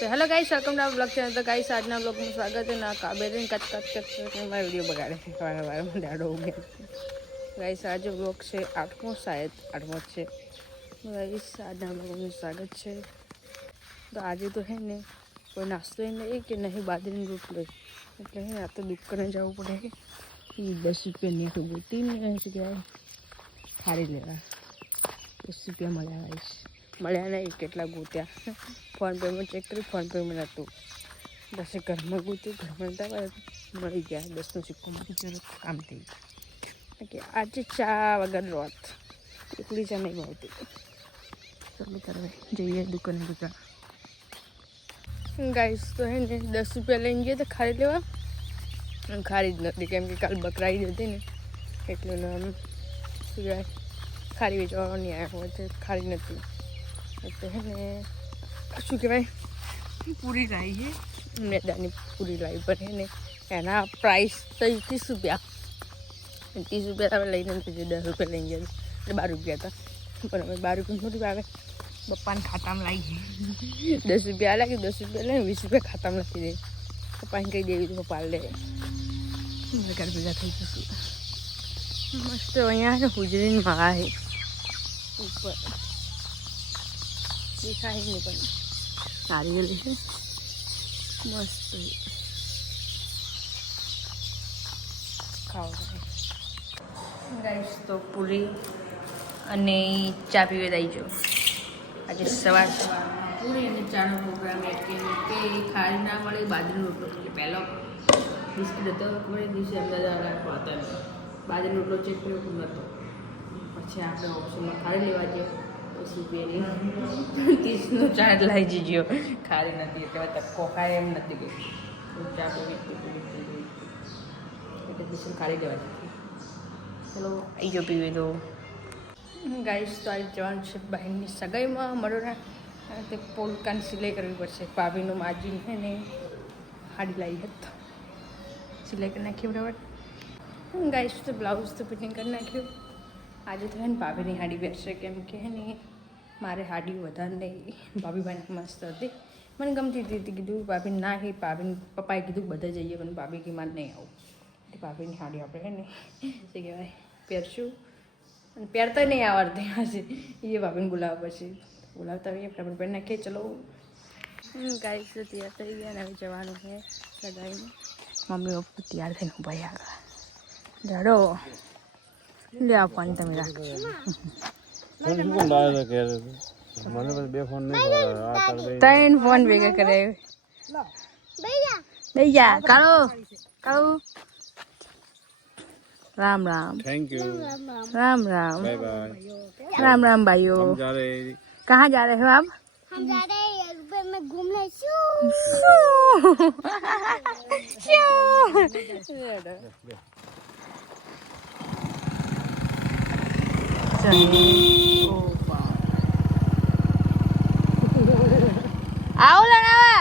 तो hello guys, welcome to our blog channel. तो guys आज ना ब्लॉग में स्वागत है ना। काबेरिन कच मैं वीडियो बगाड़े वारा वारा में डाडो हो गया। गाइस आज ब्लॉग से 8मो शायद 8मो છે। ગાઈસ આજના બ્લોગમાં સ્વાગત છે। તો આજે તો હે ને કોઈ નાસ્તો નહીં કે નહીં બાજરીની રોટલી, એટલે હે ને આ તો દુકાને જવું પડે। 10 રૂપિયાની એક ગોટીને જગ્યાએ ખારી લેવા 10 રૂપિયા મળ્યા। ગાઈસ મળ્યા નહીં, કેટલા ગોત્યા। ફોન પેમાં ચેક કર્યું, ફોન પેમાં નહોતું। પછી ઘરમાં ગોત્યું, ઘરમાં મળી ગયા 10નો સિક્કો મૂકી દીધો, કામ થઈ ગયું। કે આજે ચા વગર રોત, એકલી ચા નહીં ભાવતી। ચાલો કરવા જઈએ દુકાને બધા। ગાઈસ તો હે ને 10 રૂપિયા લઈને ગયા તો ખારી લેવા, ખારી જ નથી, કેમ કે કાલ બકરા ઈદ હતી ને એટલે શું કહેવાય ખારી વેચવાનો નહીં આવ્યો હોય તો ખારી નથી। એટલે હે ને શું કહેવાય પૂરી લાવી છે, મેદાની પૂરી લાવી, પણ હે ને એના પ્રાઇસ તો 30 રૂપિયા। 30 રૂપિયા તમે લઈને નથી, 10 રૂપિયા લઈને ગયા એટલે 12 રૂપિયા હતા, પણ હવે 12 રૂપિયા મોટી આવે। પપ્પાને ખાતામાં લાવી 10 રૂપિયા લાગી, 10 રૂપિયા લઈને 20 રૂપિયા ખાતામાં લખી દે। પપ્પાને કહી દેવી તો પપ્પા લે, ઘર ભેગા થઈ જશું। મસ્ત અહીંયા હુજરીને માળા છે ઉપર, દેખાય નહીં પણ નારિયેળ છે મસ્ત। ખાવા ગાઈસ તો પૂરી અને ચા પીવે દઈ જો। આજે સવાર પૂરી અને ચાનો પ્રોગ્રામ, એટલે કે ખારી ના મળે બાજરીનો રોટલો, એટલે પહેલો બિસ્કિટ હતો ખબર દિવસે અમદાવાદ રાખવા હતો, બાજરીનો રોટલો ચેક કર્યો પણ નહોતો। પછી આપણે ઓપ્શનમાં ખારી લેવા જઈએ, 10 રૂપિયાની 30નો ચાર્જ લાવી જીજો, ખારી નથી એટલે ધક્કો ખાય એમ નથી ગઈ, ચા પીવી એટલે દિવસે ખારી લેવા જતી। ચલો આવી જો પીવી દો। ગાઈસ તો આજે જવાનું છે બહેનની સગાઈમાં મરોડા, તે પોલકાની સિલાઈ કરવી પડશે। ભાભીનું માજી છે ને હાડી લાવી હતી, સિલાઈ કરી નાખી બરાબર। ગાઈસ તો બ્લાઉઝ તો ફિટિંગ કરી નાખ્યું। આજે તો હે ને ભાભીની હાડી પહેરશે, કેમ કે હે ને મારે હાડી વધારે નહીં, ભાભીભાઈને મસ્ત હતી, મને ગમતી હતી। કીધું ભાભી ના કે ભાભીને પપ્પાએ કીધું બધા જઈએ, પણ ભાભી કે મારે નહીં આવું, એટલે ભાભીની હાડી આપણે હે ને શું કહેવાય પહેરશું। અને પહેરતા નહીં આવડતી હશે, એ ભાભીને બોલાવવા પછી બોલાવતા હોઈએ ફટાફટ પહેરી નાખીએ। ચલો ગાઈસ તો તૈયાર થઈ ગયા ને હવે જવાનું છે સગાઈમાં। મમ્મી પપ્પા તૈયાર થઈને ભાઈ આગળ જાડો લે આપવાની તમે રાખો। ત્રણ ફોન ભેગા કરે ભૈયા। કાળો કાળો Ram Ram, thank you, Ram Ram, bye bye, Ram Ram भाइयों। हम जा रहे हैं, कहाँ जा रहे हो आप? हम जा रहे हैं रुपए में घूमने। आओ लड़ावा।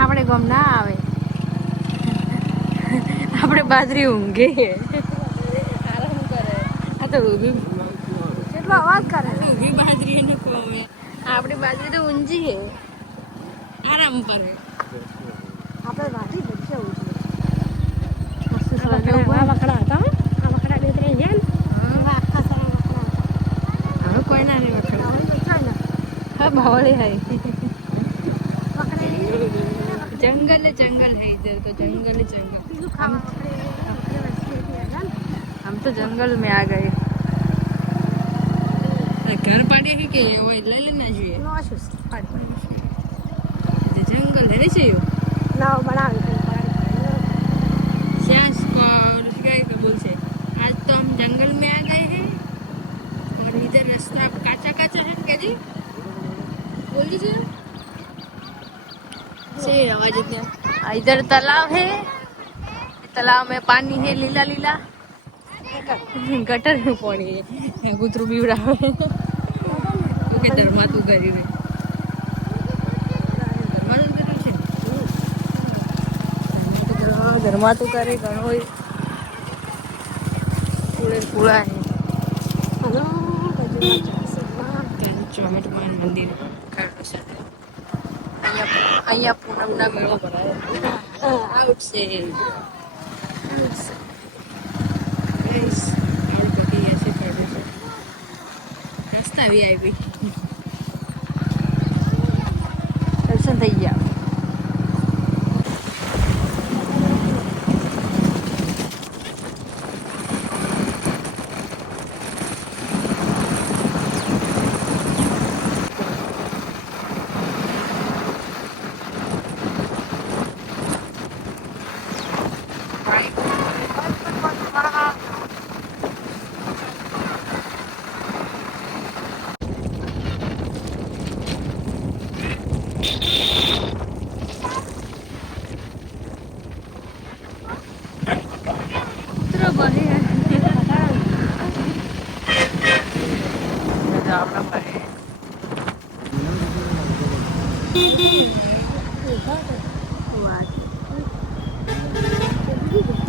આપણે ગમ ના આવે, આપણે બાજરી ઊંઘે આરામ કરે। આ તો ઊભી કેટલો અવાજ કરે, ઊભી બાજરી એને ખવાવે, આપણી બાજરી તો ઊંઘી છે આરામ કરે। આપણે બાજરી બચે ઊંઘી મસ્ત સવારે વખડા હતા, આ વખડા બે ત્રણ ગયા ને આખા સારા વખડા, હવે કોઈ ના નહીં વખડા, હા બાવળી hay जंगल जंगल है इधर, तो जंगल जंगल। हम तो जंगल में आ गए। घर पाड़े है कि वो ले लेना चाहिए, जंगल है चाहिए ना बना बोल से। आज तो हम जंगल में आ गए हैं और इधर रास्ता काचा काचा है, क्या जी बोल दीजिए सही आवाज इधर। इधर तालाब है, तालाब में पानी है लीला लीला, ગટરનું પાણી કૂતરું બીવડાવે કે ધર્માતું કરી રે ધર્માતું કરે ઘણો પૂળા મંદિર અહીંયા પૂનમના મેળો ભરાય આવશે રસ્તા VIP દર્શન થઈ ગયા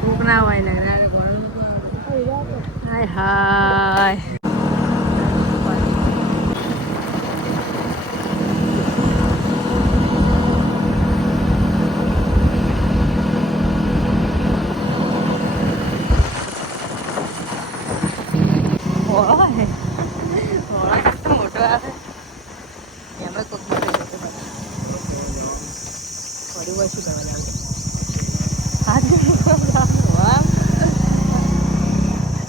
भूख ना हुआ लग रहा है हाय हाय मोटो है શું કરવા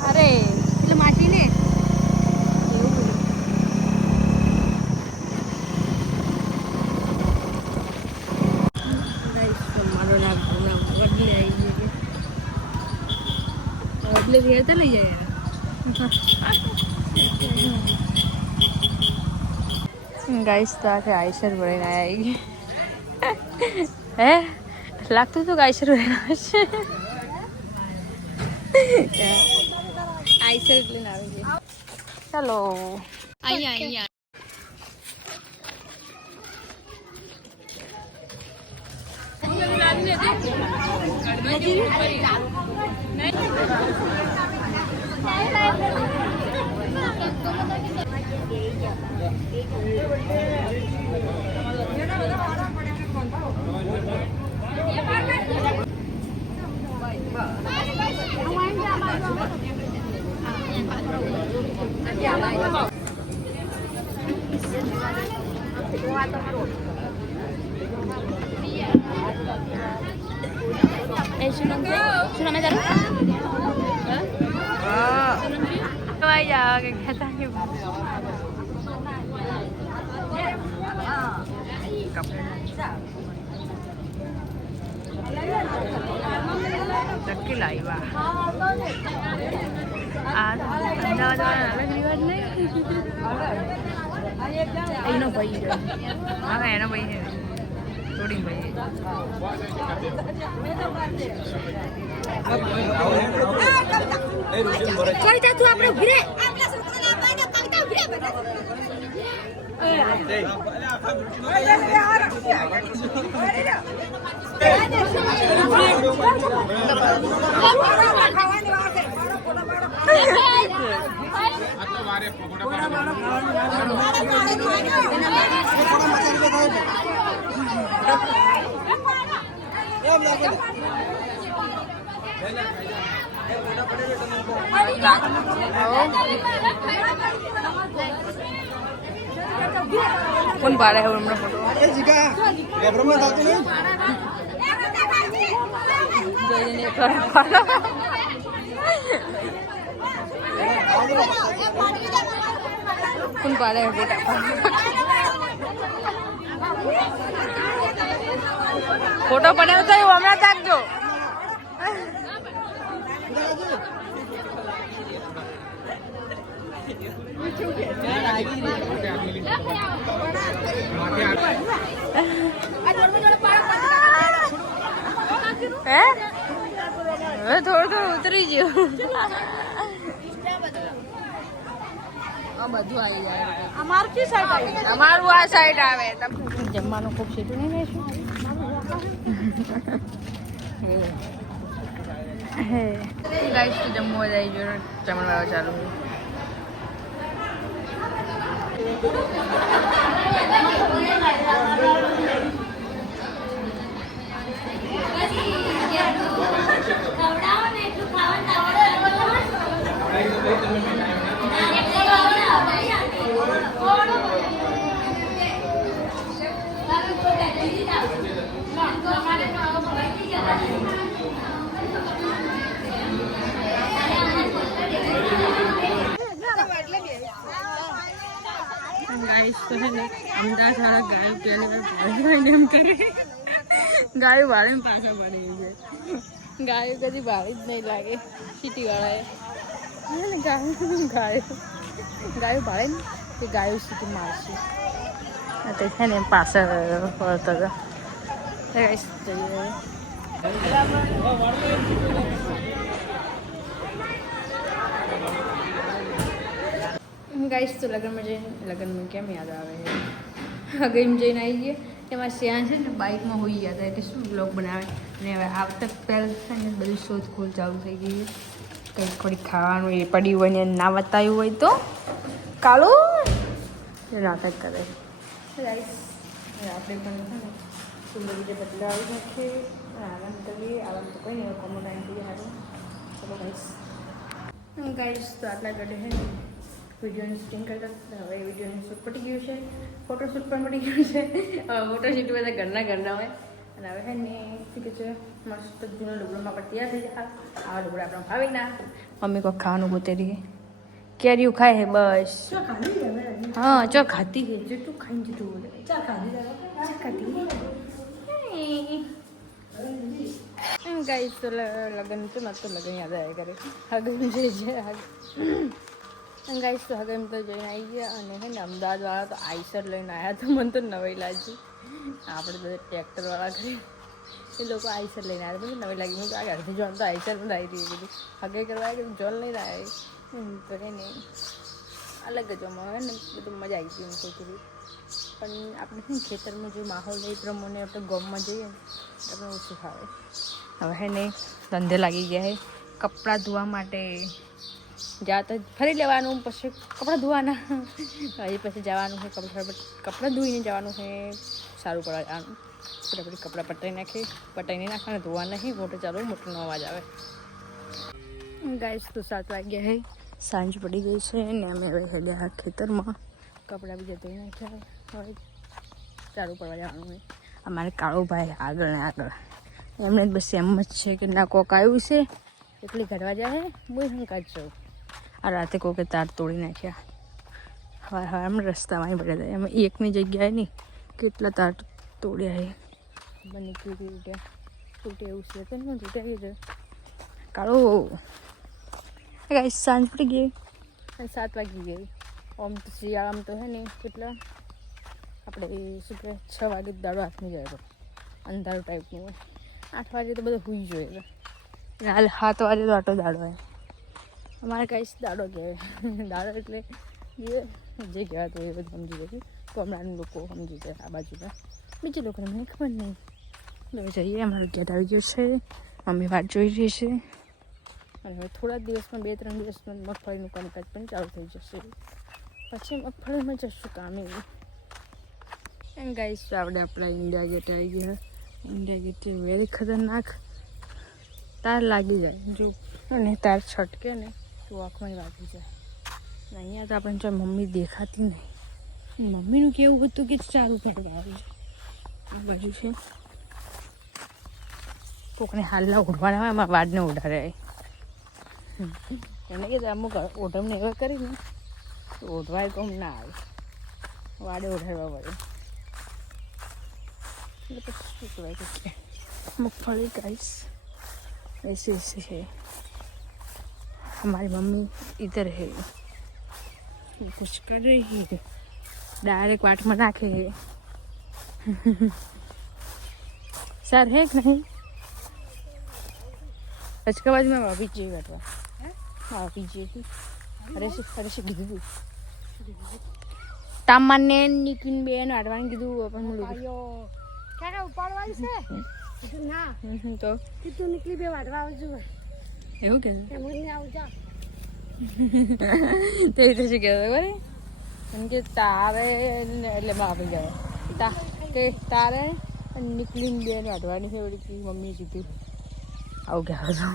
અરે એટલે માટી ને બદલે ફેરતા નહીં જાય ગાઈસ તો આખે આઈસર ભરીને આવ્યા હે લાગતું હતું આઈસર હશે આઈસર લઈને આવી ગયા ચાલો અહીંયા નક્કી લાવ્યા આ અમદાવાદ વાળા અલગ રિવાજ નહીં એનો ભાઈ હા એનો ભાઈ છે થોડી ભાઈ કોઈ તું આપણે ઉભી રે कौन बारे है हमरा फोटो ए जिका कैमरा में डालते नहीं जोने कर कौन बारे है बेटा फोटो बनाओ तो हमरा तक जो थोड़ा थोड़ा उतरी जो આ બધું આવી જાય. અમારું કઈ સાઈડ આવે? અમારું આ સાઈડ આવે. જમવાનું ખૂબ સીધું નહીં લેશું. ગાઈસ તો જમવા જાય જો જમણવા ચાલુ. ગાઈસ તો હે ને અમદાવાદ વાળા ગાય પહેલી વાર ભાડે એમ કરે. ગાયો ભાડે પાછા પડી ગઈ છે. ગાયો કદી ભાડે જ નહીં લાગે સિટી વાળાએ. ગાયો ભાડે ને તે ગાયો સિટી મારશે. તે છે ને પાછળ ફરતા હતા. ગાઈસ જઈએ ગાઈસ તો લગ્નમાં કેમ યાદ આવે છે. ગેમ જઈને આવી ગયા એમાં શ્યાન છે ને બાઇકમાં હોઈ ગયા હતા એટલે શું બ્લોગ બનાવે. અને હવે આવતા પહેલાં છે ને બધી શોધખોળ ચાલુ થઈ ગઈ છે. કંઈક થોડીક ખાવાનું એ પડ્યું હોય ને ના બતાવ્યું હોય તો કાળું નાટક કરે. ગાઈસ આપણે પણ છે ને સુંદર રીતે બદલાવી નાખીએ આરામ કરીએ. આરામ તો કંઈ નહીં કોમો ટાઈમ થઈ સારું. ચલો ગાઈસ તો આટલા ઘડે છે ને વિડીયોની શૂટિંગ કરતા હવે વિડીયોની શૂટ પટી ગયું છે. ફોટોશૂટ પણ પટી ગયું છે. ફોટોશૂટ બધા ઘરના હોય. અને હવે છે ને શું કહે છે મસ્ત જૂનો લુગડોમાં પણ તૈયાર થઈ જાય. આવા લુગડા આપણે ભાવી ના. મમ્મી કોઈ ખાવાનું ગોતે રહી કેરીઓ ખાય હે બસ. હા ચો ખાતી હે જેટલું ખાઈને જેટલું બોલે ચા ખાતી ગાઈસ તો લગ્ન તો નતો લગ્ન યાદ આવ્યા કરે. હગન જે છે ગાઈસ તો હવે એમ તો જઈને આવી ગયા. અને હે ને અમદાવાદવાળા તો આઈસર લઈને આવ્યા તો મને તો નવાઈ લાગી. આપણે બધા ટ્રેક્ટરવાળા કરી એ લોકો આઈસર લઈને આવ્યા બધું નવાઈ લાગી. હું આ ઘરથી જોન તો આઈસર પણ આવી હતી બધું હગે કરવા કે જોન લઈને આવે તો હે ને અલગ જ અમારે ને બધું મજા આવી ગઈ એમ થોડી. પણ આપણે શું ખેતરમાં જે માહોલ એ પ્રમાણે આપણે ગામમાં જઈએ આપણે ઓછું ખાવે. હવે હે ને ધંધે લાગી ગયા છે કપડાં ધોવા માટે. જ્યાં તો ફરી લેવાનું પછી કપડાં ધોવાના. હજી પછી જવાનું છે કપડાં ધોઈને જવાનું છે સારું પડવા જવાનું. પછી કપડાં પટાઈને નાખવાને ધોવા નહીં. મોટો ચાલો મોટોનો અવાજ આવે. ગાઈસ તો 7 વાગ્યા છે સાંજ પડી ગઈ છે ને અમે હવે હેડ્યા ખેતરમાં. કપડાં બીજા ધોઈ નાખ્યા. હવે સારું પડવા જવાનું હોય. અમારે કાળો ભાઈ આગળ ને આગળ એમને બસ એમ જ છે કે ના કોક આવ્યું છે એટલી ઘરવા જાય હું શંકા જ છું. આ રાતે કોકે તાર તોડી નાખ્યા. હવે અમે રસ્તામાં પડ્યા હતા એમાં એકની જગ્યાએ નહીં કેટલા તાર તોડ્યા છે. બંને કેવી રીતે તૂટે એવું છે તો નહીં તૂટ્યા ગયું છે. કાળો ગાઈસ સાંજ પડી ગઈ 7 વાગી ગઈ. આમ તો શિયાળામાં તો હે ને કેટલા આપણે શું કહેવાય 6 વાગે દાડો હાથની જાય તો અંધારું ટાઈપનું હોય. 8 વાગે તો બધા સૂઈ જોઈએ. હાલ 7 વાગે તો આટલો દાડો હોય. અમારે કાંઈ દાડો કહેવાય. દાડો એટલે જે કહેવાતું એ બધું સમજી જશે. ગામડાના લોકો સમજી જાય. આ બાજુના બીજા લોકોને મને ખબર નહીં. હવે જઈએ અમારું ગેટ આવી ગયો છે. મમ્મી વાટ જોઈ રહી છે. અને હવે થોડા દિવસમાં 2-3 દિવસમાં મગફળીનું કામકાજ પણ ચાલુ થઈ જશે. પછી મગફળીમાં જશું કામે. એમ ગાઈસ તો આપણે આપણા ઇન્ડિયા ગેટ આવી ગયા. ઇન્ડિયા ગેટ વેરી ખતરનાક તાર લાગી જાય જો. અને તાર છટકે ને તો આંખમાં વાગી જાય. અહીંયા તો આપણને જો મમ્મી દેખાતી નહીં. મમ્મીનું કેવું હતું કે ચારું કાઢવા આવી જાય. આ બાજુ છે કોકને હાલના ઓઢવાના હોય એમાં વાડને ઓઢાડે. એને કીધું અમુક ઓઢમને એવા કરીને તો ઓઢવાય તો ના આવે. વાડે ઓઢાડવા પડે. એટલે પછી શું કહેવાય કે મગફળી ગાઈસ ऐसे ऐसे है. हमारी मम्मी इधर है कुछ कर रही है. डायरेक्ट वाट में नाखे है. सर है कि नहीं अच्छा बाजू में भाभी जी बैठवा भाभी जी थी. अरे से गिरी તામાને નીકળીને બેન આડવાનું કીધું પણ હું ક્યારે ઉપાડવાની છે કીધું ના તો કીધું નીકળી બે વાડવા આવજો એવું કે એમ જ આવજો તે રીતે શું કહેવાય ખબર એમ કે તારે એટલે માપી જાય કે તારે નીકળીને બેન વાડવાની છે એવડી કે મમ્મીએ કીધું આવું કહેવા છો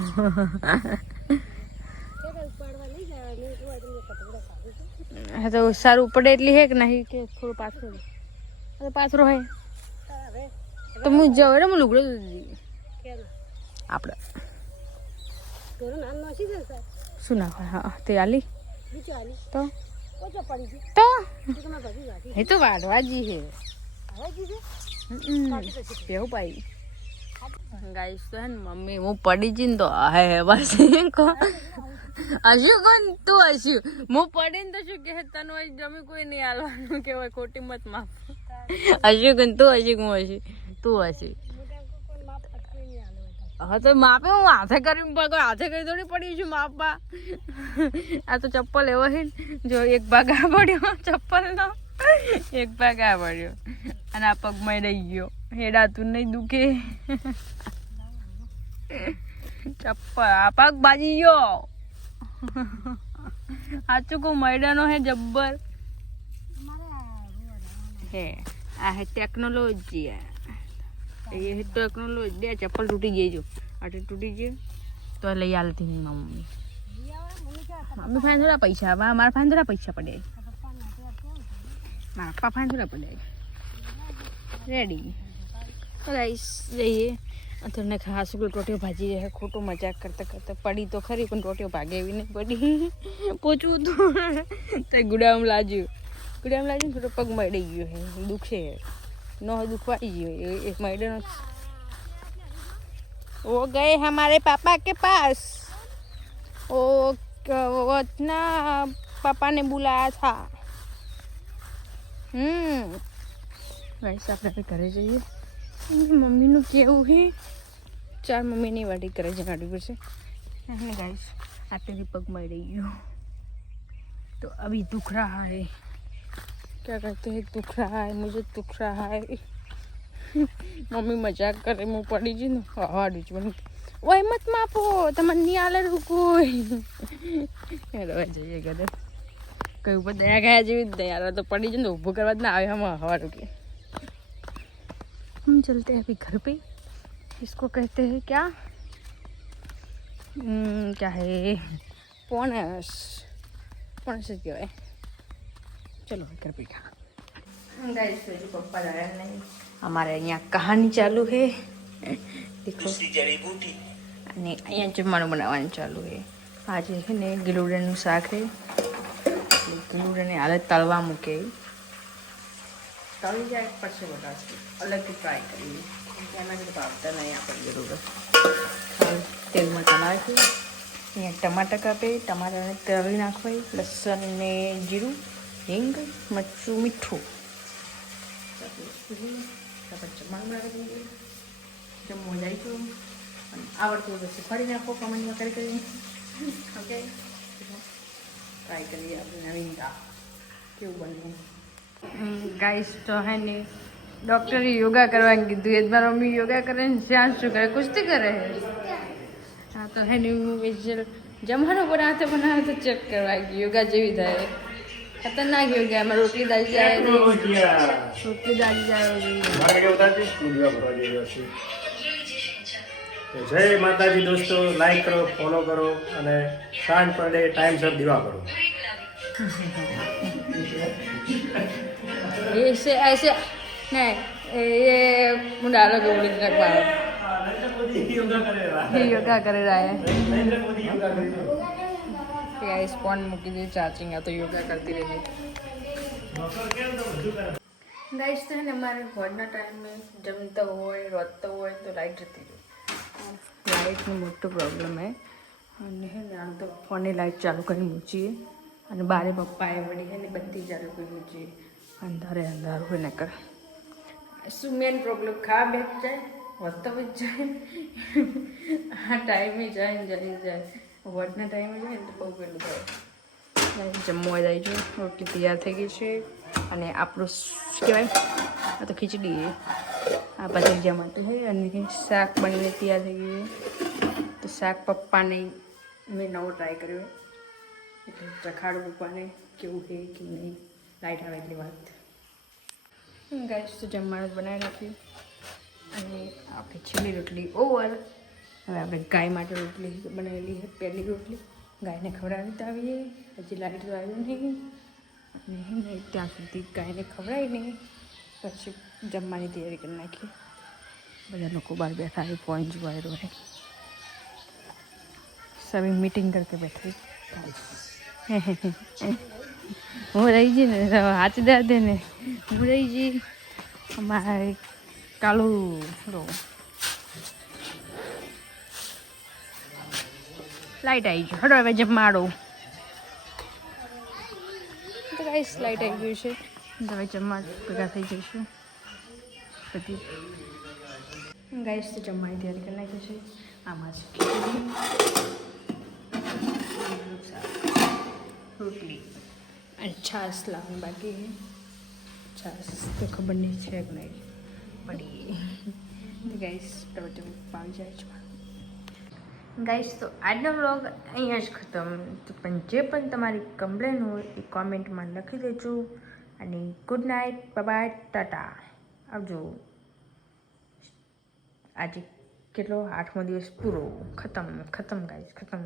હા તો સારું પડે એટલી હે કે નહીં કે થોડું પાછું પાથરો હે તો હું જાઉં એટલે હું લુગડો આપણે શું નાખવા હા તે આલી તો તો એ તો વાડવાજી છે કેવું પાઈ ગાઈસ તો હે ને મમ્મી હું પડી જઈ ને તો હે બસ હજુ કોણ તું હશું હું પડીને તો શું કે તને જમી કોઈ નહીં હાલવાનું કેવાય ખોટી મત માપ હજુ કોણ તું હશું હું હશું તું હશું હા તો માપે હું હાથે કરી હાથે કરી થોડી પડી છું માપવા આ તો ચપ્પલ એવો છે જો એક ભાગ આ પડ્યો ચપ્પલ નો એક ભાગ આ પડ્યો અને આ પગમાં રહી ગયો હેડાતું નહીં દુખે ચપ્પલ આ પગ બાજી ગયો સાચું કહું મૈડાનો હે જબ્બર હે આ હે ટેકનોલોજી એ ટેકનોલોજી બે ચપ્પલ તૂટી ગઈ જો આટલી તૂટી ગઈ તો લઈ આલતી નહીં મમ્મી મમ્મી ફાઈન થોડા પૈસા મારા ફાઈન થોડા પૈસા પડે મારા પપ્પા ફાઈન થોડા પડે રેડી રાઈસ જઈએ તમને ખાસ ટોટીઓ ભાજી રહે ખોટું મજાક કરતા કરતા પડી તો ખરી પણ ટોટીઓ ભાગે એવી નહીં પડી પોચવું હતું તો ગુડામ લાજ્યું થોડો પગ મળી ગયો હે દુખે ન દુખવાઈ ગયો એક મહિડનો वो गए हमारे पापा के पास वो ना पापा ने बुलाया था वैसे આપણે ઘરે જઈએ મમ્મીનું કેવું હે ચાર મમ્મીની વાડી કરે જગાડવી પડશે અને ગાઈસ આટલી પગ મળી ગયો तो अभी दुख रहा है क्या कहते हैं दुख रहा है मुझे दुख रहा है मम्मी मजाक करे मुँह पड़ी जी ना हाड़ू जी वो मत मापो तमन नहीं आले रुको जाइए घरे कहीं ऊपर दया गया जी दया तो पड़ी जी ना ऊपर करवा ना आए हम हाड़ू के हम चलते हैं अभी घर पे इसको कहते हैं क्या क्या है पोनस पोनस क्या है चलो घर पे गाइस तो पप्पा आया नहीं हमारे यहाँ कहानी चालू है देखो जड़ी बूटी અને અહીંયા જમવાનું બનાવવાનું ચાલુ છે આજે છે ને ગીલુડાનું શાક છે ગીલુડાને હાલે તળવા મૂકે તળી જાય પછી બતાવશે અલગથી ફ્રાય કરીએ એના કરતાં ભાવતા નહીં આપણે ગીલુડા તેલમાં નાખી અહીંયા ટમાટર કાપે ટમાટરને તળી નાખવાય લસણ ને જીરું હિંગ મરચું મીઠું જમવાનું બનાવી દઈએ જમવા જઈશું આવડતું તો શીખવાડી નાખો કમેન્ટમાં કરી ઓકે ટ્રાય કરીએ આપણે નવીનતા કેવું બનવું ગાઈસ તો હે ને ડૉક્ટરે યોગા કરવાનું કીધું એ જ મારા મમ્મી યોગા કરે ને જ્યાં શું કરે કુસ્તી કરે હા તો હે ને જમવાનું બનાવે તો ચેક કરવા ગઈ યોગા જેવી થાય खतरनाक हो गया मैं रोटली दाल जाए रोटली दाल जाए तो जय माताजी दोस्तों लाइक करो फॉलो करो અને સાંજ પડે ટાઈમ સર દીવા કરો ऐसे ऐसे नहीं ये मुंडा लोग बोल रहा है योगा करे रहा है गाइस फोन मूकी दी चार्जिंग है तो योगा करती रही गाइस तो है ना हमारे होना टाइम में जमता हो रोता हो तो लाइट जती रही लाइट में मोटो प्रॉब्लम है અને હે ને આમ તો ફોને લાઇટ ચાલુ કરી મૂકીએ અને બારે પપ્પાએ વળી હે ને બત્તી ચાલુ કરી મૂકીએ અંધારે અંધારું હોય ને કર શું મેન પ્રોબ્લેમ ખા બેઠ જાય વધતો જ જાય આ ટાઈમે જાય ને જાય વોટના ટાઈમે જાય ને તો બહુ પેલું થાય જમવા જાય છે. રોટલી તૈયાર થઈ ગઈ છે અને આપણું શું કહેવાય આ તો ખીચડી આ ભજીયા માટે છે અને શાક બનીને તૈયાર થઈ ગયું છે. તો શાક પપ્પાને મેં નવો ટ્રાય કર્યો એટલે ચખાડું પપ્પાને કેવું છે કેવું નહીં. લાઈટ આવે એટલી વાત. ગાઈસ તો જમવાનું બનાવી નાખ્યું અને આપણે છેલ્લી રોટલી ઓવર. હવે આપણે ગાય માટે રોટલી બનાવેલી છે. પહેલી રોટલી ગાયને ખવડાવી તો આવીએ. હજી લાઈટ તો આવ્યું નહીં અને ત્યાં સુધી ગાયને ખવડાવી નહીં પછી જમવાની તૈયારી કરી નાખીએ. બધા લોકો બહાર બેઠા है फोन जुआ रहे हैं. सभी मीटिंग करके बैठे હું રહી જી ને હાથ દે ને હું રહી જી અમારે કાલું લાઈટ આવી ગઈ. હડો હવે જમાડો. તો ગાઈસ લાઈટ આવી ગયું છે. હવે જમવા ભેગા થઈ જઈશું બધી. ગાઈસ તો જમવાની તૈયારી કરી નાખી છે. આમાં છે રોટલી અને છાશ લાવવાની બાકી. છાશ તો ખબર નહીં છે કે નહીં પડી. ગાઈસ ટમેટો પાવી જાય છે. ગાઈસ તો આજનો વ્લોગ અહીંયા જ ખતમ. તો પણ જે પણ તમારી કમ્પ્લેન હોય એ કોમેન્ટમાં લખી દેજો અને ગુડ નાઇટ, બાય, ટાટા, આવજો. આજે કેટલો 8મો દિવસ પૂરો. ખતમ ગાઈસ ખતમ.